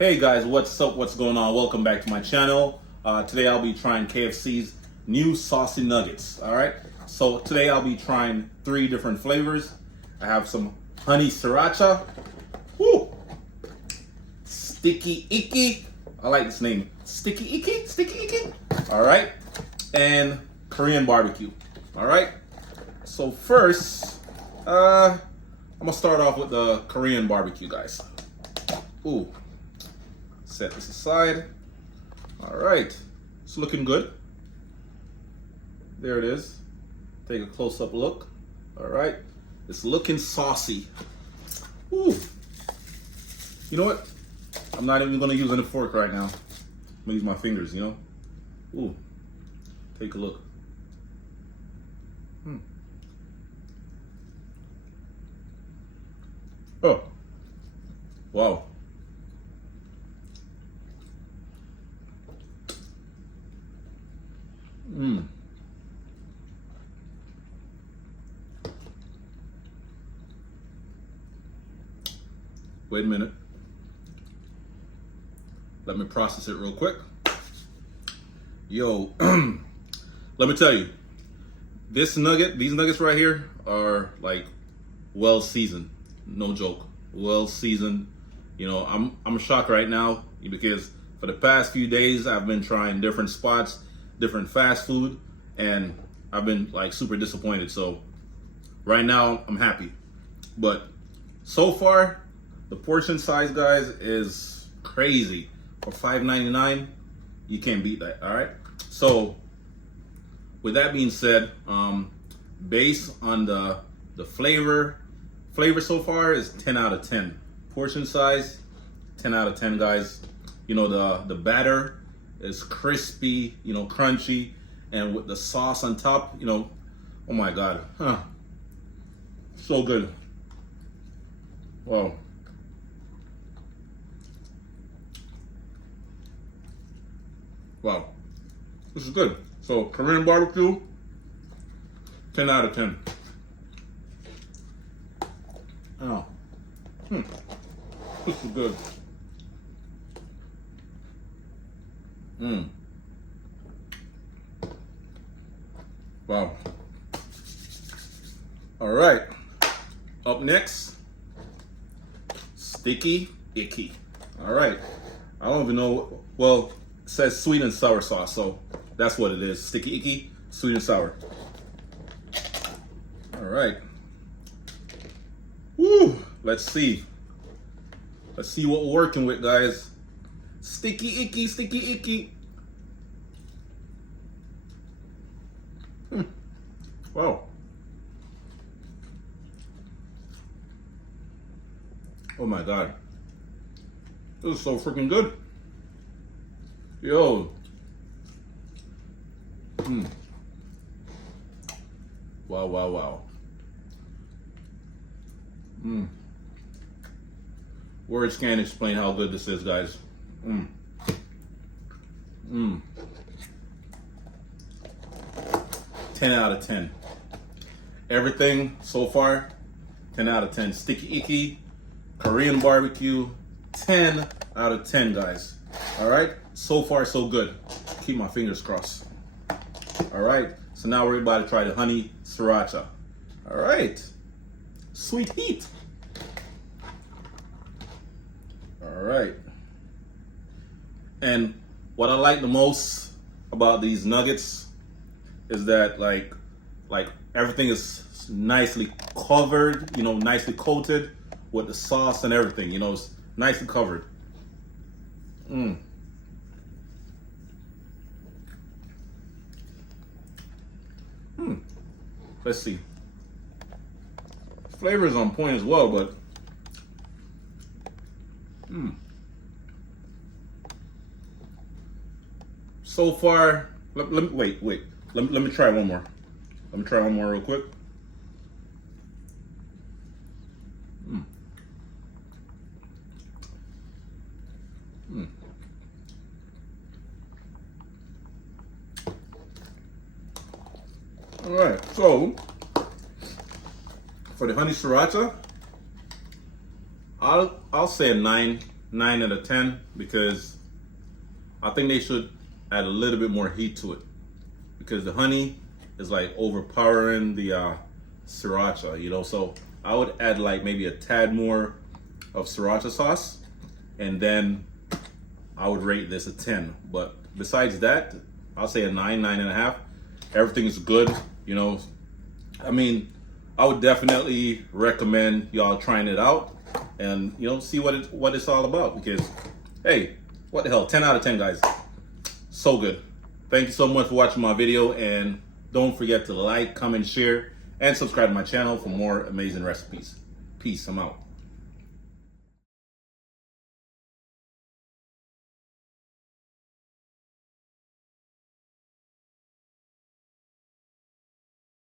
Hey guys, what's up? What's going on? Welcome back to my channel. Today I'll be trying KFC's new Saucy Nuggets. All right. So today I'll be trying 3 different flavors. I have some honey sriracha, woo, sticky icky. I like this name, sticky icky. All right, and Korean barbecue. All right. So first, I'm gonna start off with the Korean barbecue, guys. Ooh. Set this aside. All right, it's looking good. There it is. Take a close-up look. All right, it's looking saucy. Ooh. You know what? I'm not even gonna use any fork right now. I'm gonna use my fingers, you know? Ooh. Take a look. Oh. Wow. Wait a minute. Let me process it real quick. Yo, let me tell you, these nuggets right here are like well seasoned. No joke. Well seasoned. You know, I'm shocked right now because for the past few days I've been trying different spots, different fast food, and I've been like super disappointed. So right now I'm happy. But so far, the portion size, guys, is crazy. For $5.99, you can't beat that, all right? So with that being said, based on the flavor so far is 10 out of 10. Portion size, 10 out of 10, guys. You know, the batter is crispy, you know, crunchy, and with the sauce on top, you know, oh my God, so good. Wow. Wow, this is good. So Korean barbecue, 10 out of 10. Oh, this is good. Wow. All right, up next, sticky icky. All right, I don't even know, well, it says sweet and sour sauce, so that's what it is. Sticky icky, sweet and sour. All right. Woo, let's see. Let's see what we're working with, guys. Sticky icky, sticky icky. Wow. Oh my God. This is so freaking good. Yo. Wow, wow, wow. Words can't explain how good this is, guys. 10 out of 10. Everything so far, 10 out of 10. Sticky icky, Korean barbecue, 10 out of 10, guys. All right, so far so good. Keep my fingers crossed. All right, so now we're about to try the honey sriracha. All right, sweet heat. All right, and what I like the most about these nuggets is that like everything is nicely covered, you know, nicely coated with the sauce and everything, you know, it's nicely covered. Let's see. Flavor is on point as well, but so far, let me wait. Let me try one more. Let me try one more real quick. All right, so for the honey sriracha, I'll say a 9 9 out of 10 because I think they should add a little bit more heat to it because the honey is like overpowering the sriracha, you know. So I would add like maybe a tad more of sriracha sauce, and then I would rate this a 10. But besides that, I'll say a 9, 9.5. Everything is good, you know. I mean, I would definitely recommend y'all trying it out and, you know, see what it's all about because, hey, what the hell, 10 out of 10, guys. So good. Thank you so much for watching my video, and don't forget to like, comment, share, and subscribe to my channel for more amazing recipes. Peace, I'm out.